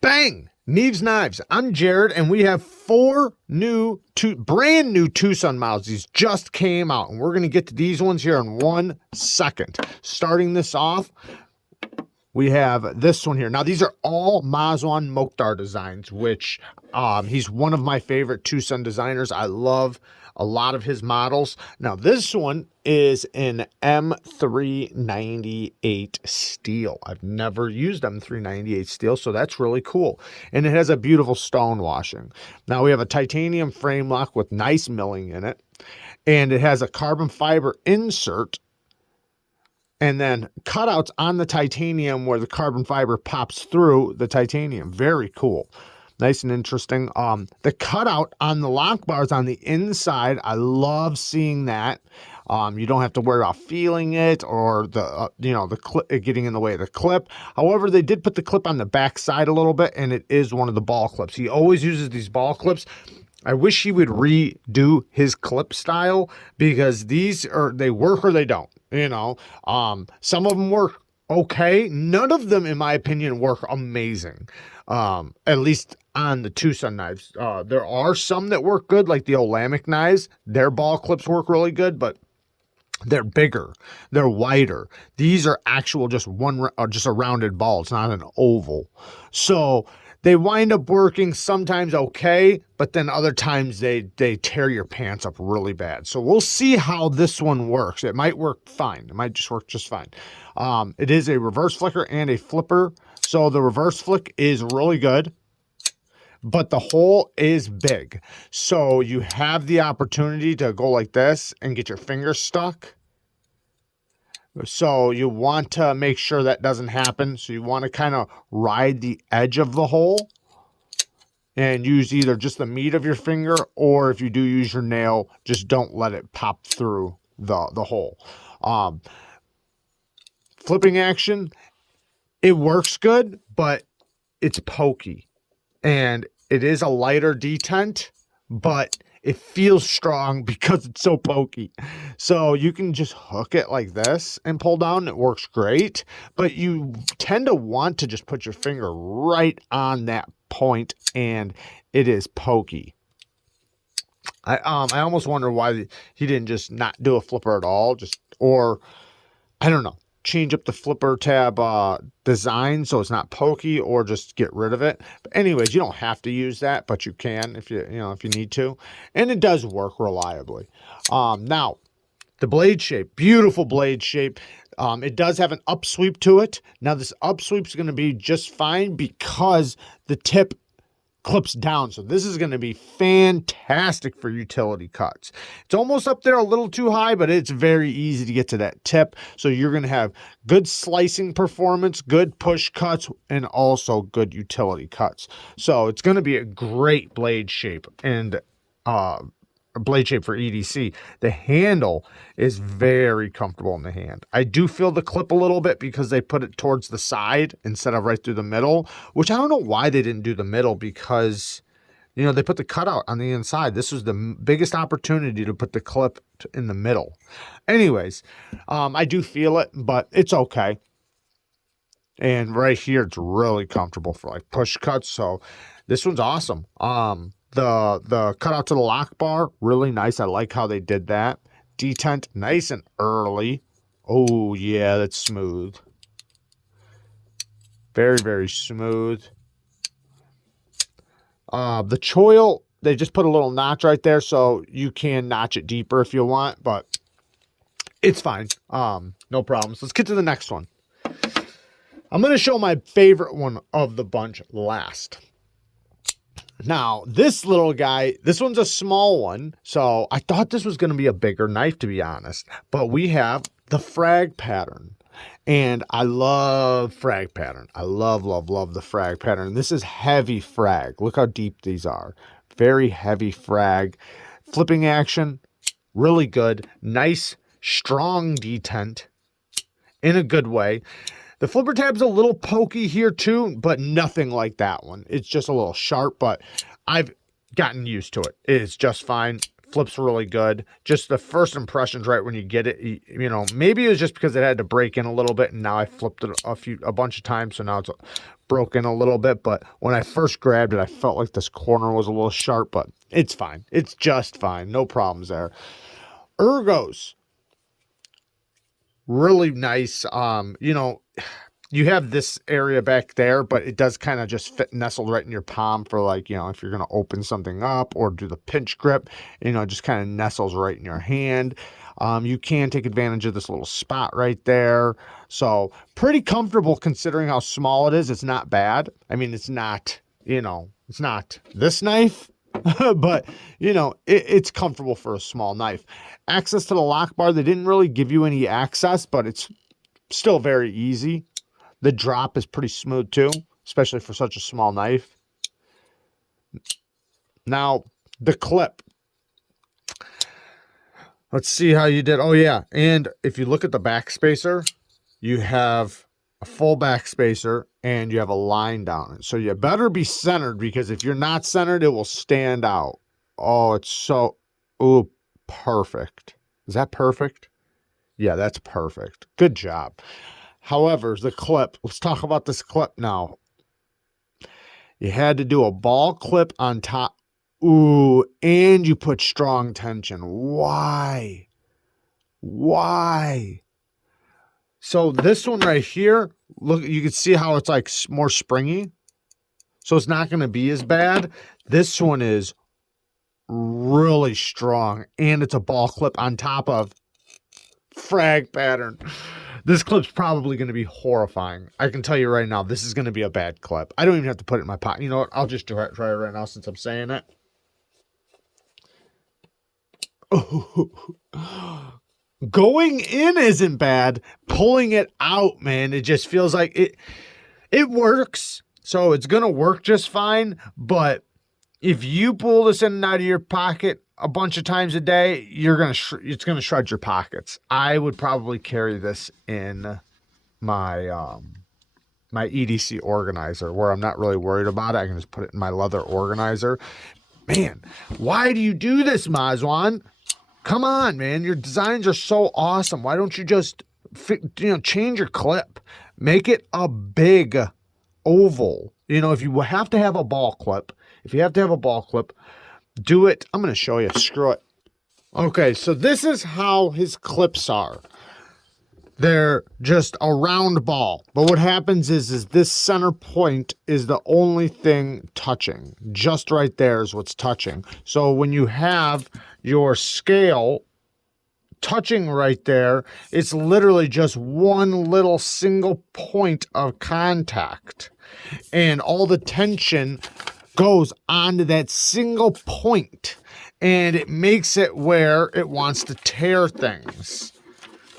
Bang! Neeves Knives. I'm Jared, and we have 4 brand new Tucson models. These just came out, and we're going to get to these ones here in 1 second. Starting this off, we have this one here. Now, these are all Mazwan Mokhtar designs, which he's one of my favorite Tucson designers. I love a lot of his models. Now, this one is an M398 steel. I've never used M398 steel, so that's really cool. And it has a beautiful stone washing. Now, we have a titanium frame lock with nice milling in it. And it has a carbon fiber insert and then cutouts on the titanium where the carbon fiber pops through the titanium. Very cool. Nice and interesting. The cutout on the lock bars on the inside, I love seeing that. You don't have to worry about feeling it or the the clip getting in the way of the clip. However, they did put the clip on the back side a little bit, and it is one of the ball clips. He always uses these ball clips. I wish he would redo his clip style, because they work or they don't. Some of them work okay. None of them, in my opinion, work amazing. At least on the Tucson knives. There are some that work good, like the Olamic knives. Their ball clips work really good, but they're bigger, they're wider. These are actual just a rounded ball. It's not an oval. So they wind up working sometimes okay, but then other times they tear your pants up really bad. So we'll see how this one works. It might work fine. It might just work just fine. It is a reverse flicker and a flipper. So the reverse flick is really good, but the hole is big. So you have the opportunity to go like this and get your fingers stuck. So you want to make sure that doesn't happen. So you want to kind of ride the edge of the hole and use either just the meat of your finger, or if you do use your nail, just don't let it pop through the hole. Flipping action, it works good, but it's pokey. And it is a lighter detent, but it feels strong because it's so pokey. So you can just hook it like this and pull down. It works great, but you tend to want to just put your finger right on that point, and it is pokey. I almost wonder why he didn't just not do a flipper at all, or I don't know, change up the flipper tab design so it's not pokey, or just get rid of it. But anyways, you don't have to use that, but you can if you need to, and it does work reliably. Now the blade shape, beautiful blade shape. It does have an upsweep to it. Now this upsweep is going to be just fine because the tip clips down. So this is going to be fantastic for utility cuts. It's almost up there a little too high, but it's very easy to get to that tip. So you're going to have good slicing performance, good push cuts, and also good utility cuts. So it's going to be a great blade shape and blade shape for EDC. The handle is very comfortable in the hand. I do feel the clip a little bit because they put it towards the side instead of right through the middle, which I don't know why they didn't do the middle, because they put the cutout on the inside. This was the biggest opportunity to put the clip in the middle. Anyways, I do feel it, but it's okay. And right here, it's really comfortable for like push cuts. So this one's awesome. The cutout to the lock bar, really nice. I like how they did that. Detent, nice and early. Oh yeah, that's smooth. Very, very smooth. The choil, they just put a little notch right there, so you can notch it deeper if you want, but it's fine. No problems. Let's get to the next one. I'm going to show my favorite one of the bunch last. Now, this little guy, this one's a small one, so I thought this was going to be a bigger knife, to be honest. But we have the Frag pattern, and I love Frag pattern. I love, love, love the Frag pattern. This is heavy Frag. Look how deep these are. Very heavy Frag. Flipping action, really good. Nice, strong detent in a good way. The flipper tab's a little pokey here too, but nothing like that one. It's just a little sharp, but I've gotten used to it. It is just fine. Flips really good. Just the first impressions right when you get it, you know, maybe it was just because it had to break in a little bit, and now I flipped it a bunch of times, so now it's broken a little bit. But when I first grabbed it, I felt like this corner was a little sharp, but it's fine. It's just fine. No problems there. Ergos, really nice. You know, you have this area back there, but it does kind of just fit nestled right in your palm for, like, you know, if you're going to open something up or do the pinch grip, you know, just kind of nestles right in your hand. You can take advantage of this little spot right there. So pretty comfortable considering how small it is. It's not bad. I mean, it's not, you know, it's not this knife, but, you know, it's comfortable for a small knife. Access to the lock bar, they didn't really give you any access, but it's still very easy. The drop is pretty smooth too, especially for such a small knife. Now, the clip. Let's see how you did. Oh, yeah. And if you look at the back spacer, you have a full back spacer and you have a line down it. So you better be centered, because if you're not centered, it will stand out. Oh, it's so, ooh, perfect. Is that perfect? Yeah, that's perfect. Good job. However, the clip, let's talk about this clip now. You had to do a ball clip on top. Ooh, and you put strong tension. Why? Why? So this one right here, look, you can see how it's like more springy. So it's not going to be as bad. This one is really strong, and it's a ball clip on top of Frag pattern. This clip's probably going to be horrifying. I can tell you right now, this is going to be a bad clip. I don't even have to put it in my pocket. You know what? I'll just try it right now since I'm saying it. Oh. Going in isn't bad. Pulling it out, man, it just feels like it works. So it's going to work just fine. But if you pull this in and out of your pocket a bunch of times a day, it's going to shred your pockets. I would probably carry this in my my EDC organizer, where I'm not really worried about it. I can just put it in my leather organizer. Man, why do you do this, Mazwan? Come on, man. Your designs are so awesome. Why don't you just, change your clip? Make it a big oval. You know, if you have to have a ball clip, do it. I'm going to show you. Screw it. Okay, so this is how his clips are. They're just a round ball. But what happens is this center point is the only thing touching. Just right there is what's touching. So when you have your scale touching right there, it's literally just one little single point of contact. And all the tension goes onto that single point, and it makes it where it wants to tear things.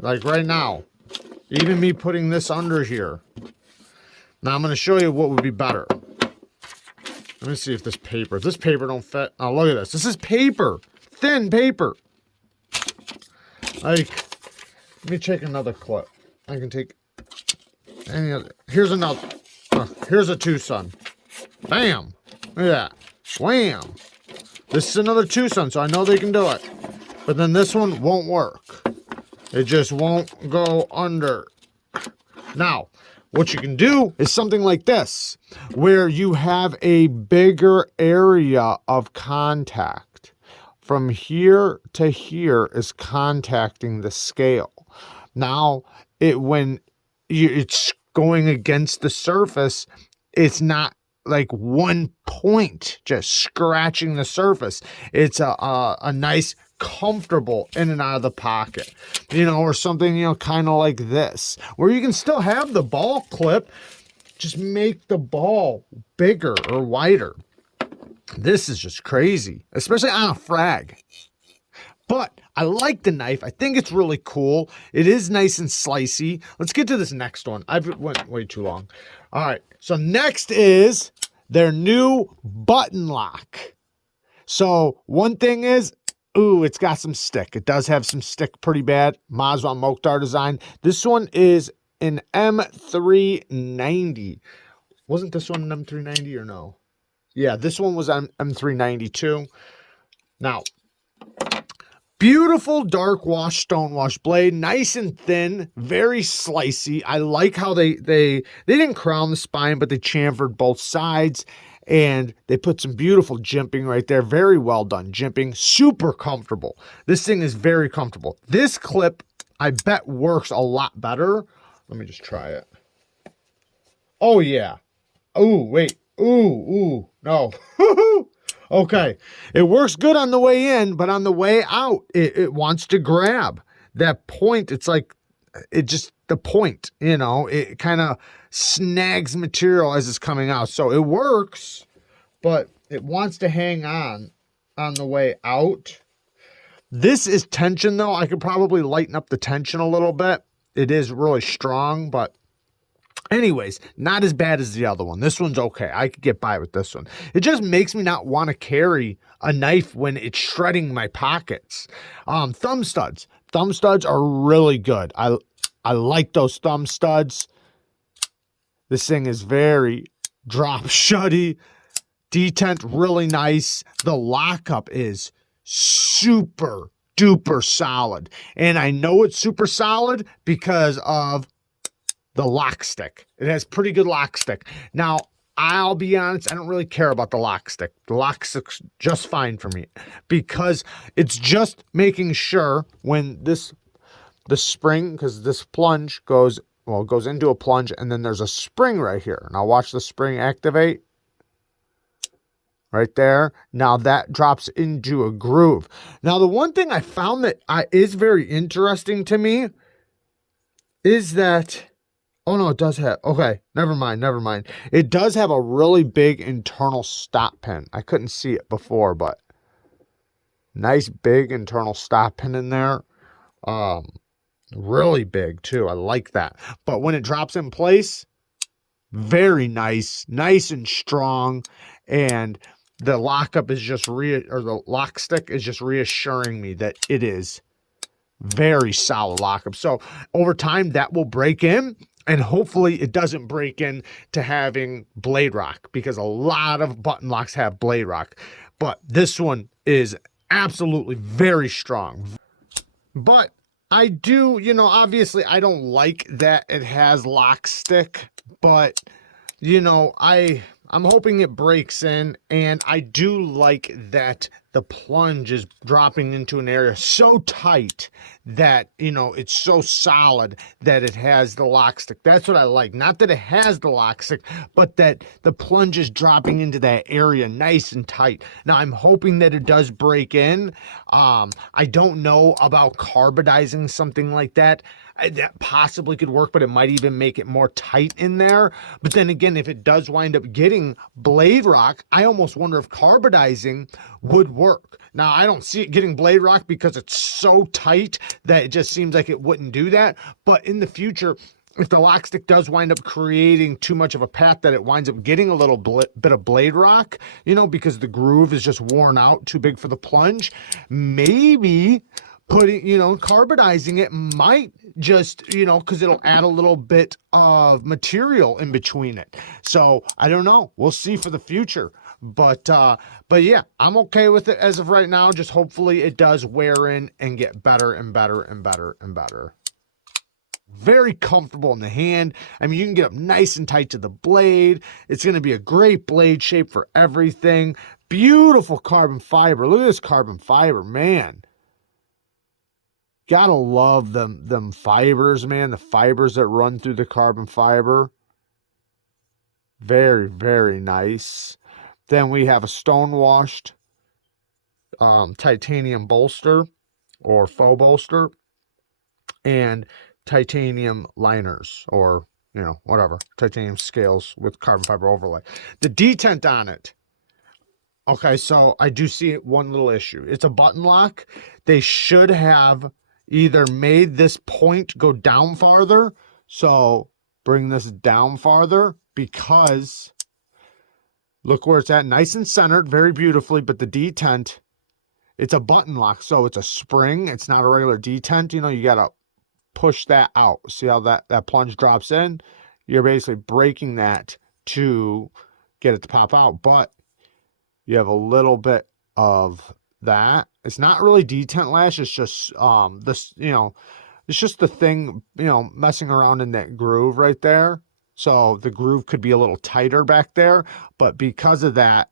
Like right now, even me putting this under here. Now I'm going to show you what would be better. Let me see if this paper don't fit. Oh, look at this. This is paper, thin paper. Like, let me take another clip. I can take any other. Here's another. Here's a Tucson. Bam. Look at that. Wham. This is another Tucson, so I know they can do it. But then this one won't work. It just won't go under. Now, what you can do is something like this, where you have a bigger area of contact. From here to here is contacting the scale. Now, it's going against the surface, it's not like one point just scratching the surface. It's a nice comfortable in and out of the pocket, or something, kind of like this, where you can still have the ball clip, just make the ball bigger or wider. This is just crazy, especially on a Frag. But I like the knife. I think it's really cool. It is nice and slicey. Let's get to this next one. I've went way too long. All right. So next is their new button lock. So one thing is, it's got some stick. It does have some stick pretty bad. Mazwan Mokhtar design. This one is an M390. Wasn't this one an M390 or no? Yeah, this one was M390 too. Now, Beautiful dark wash stone wash blade, nice and thin, very slicey. I like how they didn't crown the spine, but they chamfered both sides, and they put some beautiful jimping right there. Very well done jimping, super comfortable. This thing is very comfortable. This clip, I bet, works a lot better. Let me just try it. Oh yeah. Oh wait. Ooh, no. Okay, it works good on the way in, but on the way out, it wants to grab that point. It's like, it just, the point, you know, it kind of snags material as it's coming out. So it works, but it wants to hang on the way out. This is tension though. I could probably lighten up the tension a little bit. It is really strong, but anyways, not as bad as the other one. This one's okay. I could get by with this one. It just makes me not want to carry a knife when it's shredding my pockets. Thumb studs. Thumb studs are really good. I like those thumb studs. This thing is very drop shutty. Detent really nice. The lockup is super duper solid. And I know it's super solid because of the lock stick. It has pretty good lock stick. Now, I'll be honest, I don't really care about the lock stick. The lock stick's just fine for me because it's just making sure when the spring, because this plunge goes into a plunge, and then there's a spring right here. Now watch the spring activate. Right there. Now that drops into a groove. Now the one thing I found that is very interesting to me is that, oh no, it does have, okay, never mind. It does have a really big internal stop pin. I couldn't see it before, but nice big internal stop pin in there. Really big too. I like that. But when it drops in place, very nice and strong. And the lockup is just the lock stick is just reassuring me that it is very solid lockup. So over time that will break in. And hopefully it doesn't break in to having blade rock, because a lot of button locks have blade rock. But this one is absolutely very strong. But I do, you know, obviously I don't like that it has lock stick, but you know, I'm hoping it breaks in, and I do like that the plunge is dropping into an area so tight that, you know, it's so solid that it has the lock stick. That's what I like. Not that it has the lock stick, but that the plunge is dropping into that area nice and tight. Now, I'm hoping that it does break in. I don't know about carbonizing something like that. That possibly could work, but it might even make it more tight in there. But then again, if it does wind up getting blade rock, I almost wonder if carbonizing would work. Now, I don't see it getting blade rock because it's so tight that it just seems like it wouldn't do that. But in the future, if the lock stick does wind up creating too much of a path that it winds up getting a little bit of blade rock, you know, because the groove is just worn out, too big for the plunge, maybe putting, you know, carbonizing it might just, you know, because it'll add a little bit of material in between it. So I don't know. We'll see for the future. But yeah, I'm okay with it as of right now. Just hopefully it does wear in and get better and better and better and better. Very comfortable in the hand. I mean, you can get up nice and tight to the blade. It's going to be a great blade shape for everything. Beautiful carbon fiber. Look at this carbon fiber, man. Gotta love them fibers, man. The fibers that run through the carbon fiber. Very, very nice. Then we have a stone-washed titanium bolster or faux bolster, and titanium liners, or, you know, whatever, titanium scales with carbon fiber overlay. The detent on it, okay, so I do see one little issue. It's a button lock. They should have either made this point go down farther, so bring this down farther, because look where it's at, nice and centered, very beautifully, but the detent, it's a button lock, so it's a spring, it's not a regular detent. You know, you gotta push that out. See how that plunge drops in? You're basically breaking that to get it to pop out, but you have a little bit of that. It's not really detent lash. It's just this, you know, it's just the thing, you know, messing around in that groove right there. So the groove could be a little tighter back there, but because of that,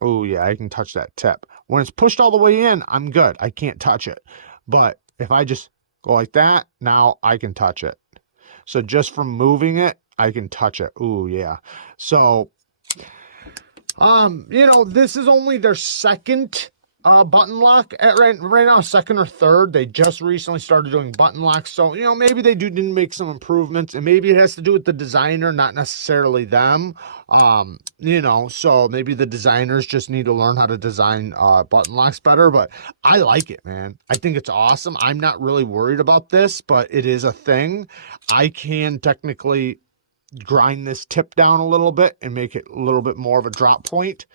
oh yeah, I can touch that tip. When it's pushed all the way in, I'm good. I can't touch it. But if I just go like that, now I can touch it. So just from moving it, I can touch it. Ooh, yeah. So, you know, this is only their second button lock at right now, second or third. They just recently started doing button locks. So, you know, maybe they didn't make some improvements, and maybe it has to do with the designer, not necessarily them. You know, so maybe the designers just need to learn how to design button locks better, but I like it, man. I think it's awesome. I'm not really worried about this, but it is a thing. I can technically grind this tip down a little bit and make it a little bit more of a drop point.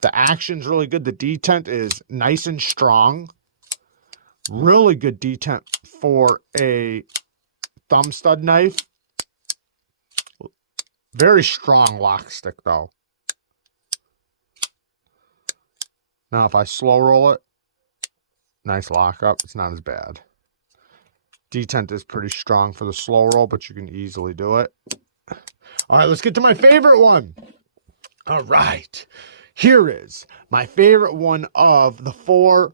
The action's really good. The detent is nice and strong. Really good detent for a thumb stud knife. Very strong lock stick though. Now if I slow roll it, nice lockup. It's not as bad. Detent is pretty strong for the slow roll, but you can easily do it. All right, let's get to my favorite one. All right. Here is my favorite one of the four,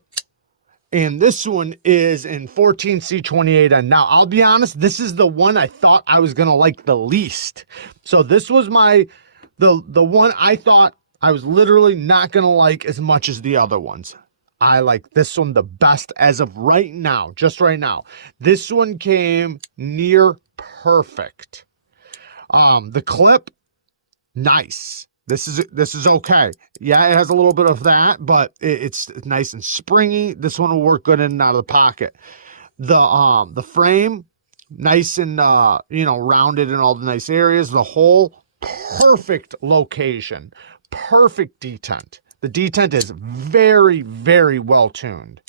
and this one is in 14C28N. Now, I'll be honest, this is the one I thought I was going to like the least. So this was the one I thought I was literally not going to like as much as the other ones. I like this one the best as of right now, just right now. This one came near perfect. The clip, nice. This is okay. Yeah, it has a little bit of that, but it's nice and springy. This one will work good in and out of the pocket. The frame, nice and you know, rounded in all the nice areas. The hole, perfect location, perfect detent. The detent is very, very well tuned,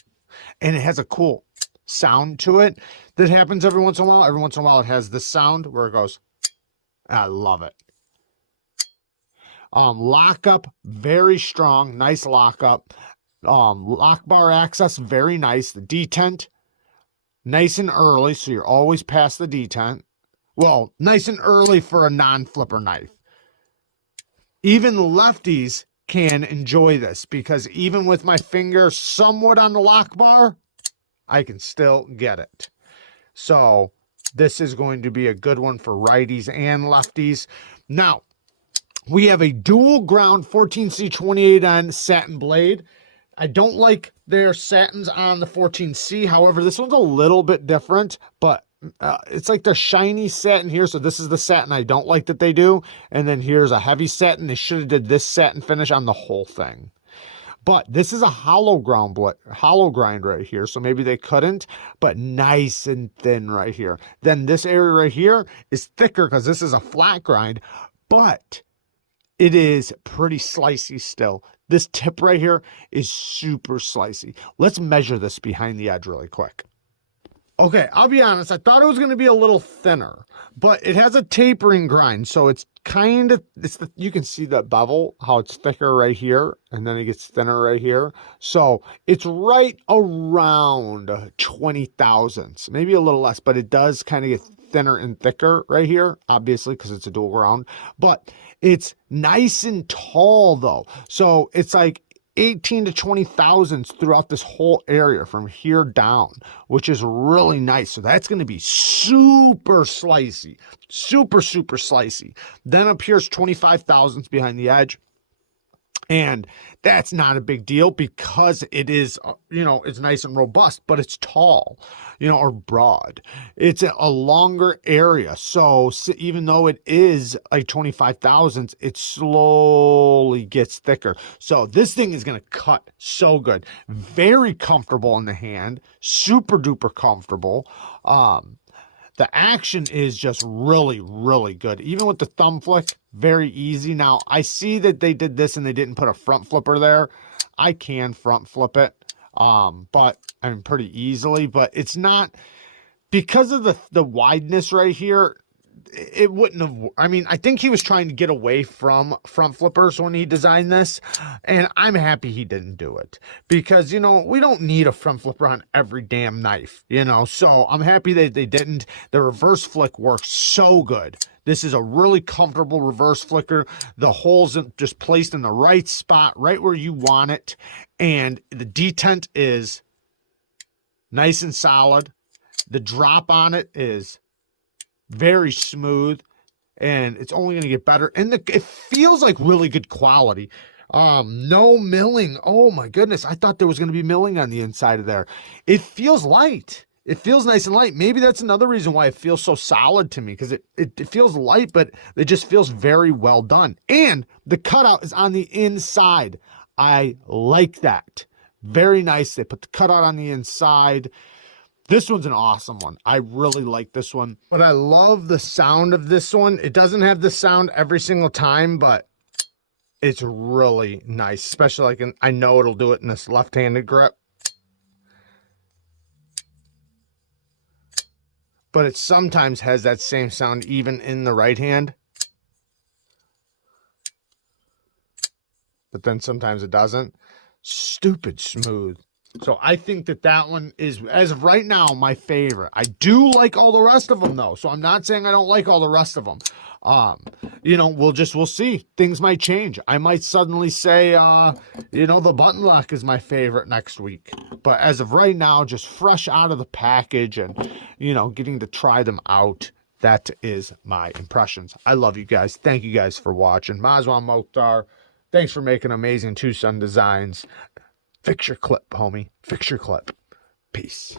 and it has a cool sound to it that happens every once in a while. Every once in a while, it has this sound where it goes. I love it. Lockup, very strong, nice lockup. Lock bar access, very nice. The detent, nice and early, so you're always past the detent. Well, nice and early for a non-flipper knife. Even lefties can enjoy this, because even with my finger somewhat on the lock bar, I can still get it. So this is going to be a good one for righties and lefties. Now, we have a dual ground 14C28N satin blade. I don't like their satins on the 14C. However, this one's a little bit different, but it's like the shiny satin here. So this is the satin I don't like that they do. And then here's a heavy satin. They should have did this satin finish on the whole thing. But this is a hollow grind right here. So maybe they couldn't, but nice and thin right here. Then this area right here is thicker because this is a flat grind, but it is pretty slicey still. This tip right here is super slicey. Let's measure this behind the edge really quick. Okay, I'll be honest, I thought it was going to be a little thinner, but it has a tapering grind, so it's kind of, you can see that bevel, how it's thicker right here, and then it gets thinner right here. So it's right around 20 thousandths, maybe a little less, but it does kind of get thinner and thicker right here, obviously, because it's a dual ground. But it's nice and tall, though. So it's like 18 to 20 thousandths throughout this whole area from here down, which is really nice. So that's going to be super slicey, super slicey. Then up here's 25 thousandths behind the edge. And that's not a big deal because it is, you know, it's nice and robust, but it's tall, you know, or broad. It's a longer area. So even though it is like 25 thousandths, it slowly gets thicker. So this thing is going to cut so good. Very comfortable in the hand. Super duper comfortable. The action is just really, really good. Even with the thumb flick, very easy. Now, I see that they did this and they didn't put a front flipper there. I can front flip it, but I mean, pretty easily. But it's not, because of the wideness right here, it wouldn't have, I mean, I think he was trying to get away from front flippers when he designed this, and I'm happy he didn't do it, because, you know, we don't need a front flipper on every damn knife, you know, so I'm happy that they didn't. The reverse flick works so good. This is a really comfortable reverse flicker. The holes just placed in the right spot, right where you want it, and the detent is nice and solid. The drop on it is very smooth, and it's only going to get better. And it feels like really good quality. No milling. Oh my goodness, I thought there was going to be milling on the inside of there. It feels light. It feels nice and light. Maybe that's another reason why it feels so solid to me, because it feels light, but it just feels very well done. And the cutout is on the inside. I like that. Very nice. They put the cutout on the inside. This one's an awesome one. I really like this one. But I love the sound of this one. It doesn't have the sound every single time, but it's really nice. Especially like I know it'll do it in this left-handed grip. But it sometimes has that same sound even in the right hand. But then sometimes it doesn't. Stupid smooth. So I think that one is, as of right now, my favorite. I do like all the rest of them, though. So I'm not saying I don't like all the rest of them. You know, we'll see. Things might change. I might suddenly say, you know, the button lock is my favorite next week. But as of right now, just fresh out of the package and, you know, getting to try them out, that is my impressions. I love you guys. Thank you guys for watching. Mazwan Mokhtar, thanks for making amazing Tucson designs. Fix your clip, homie. Fix your clip. Peace.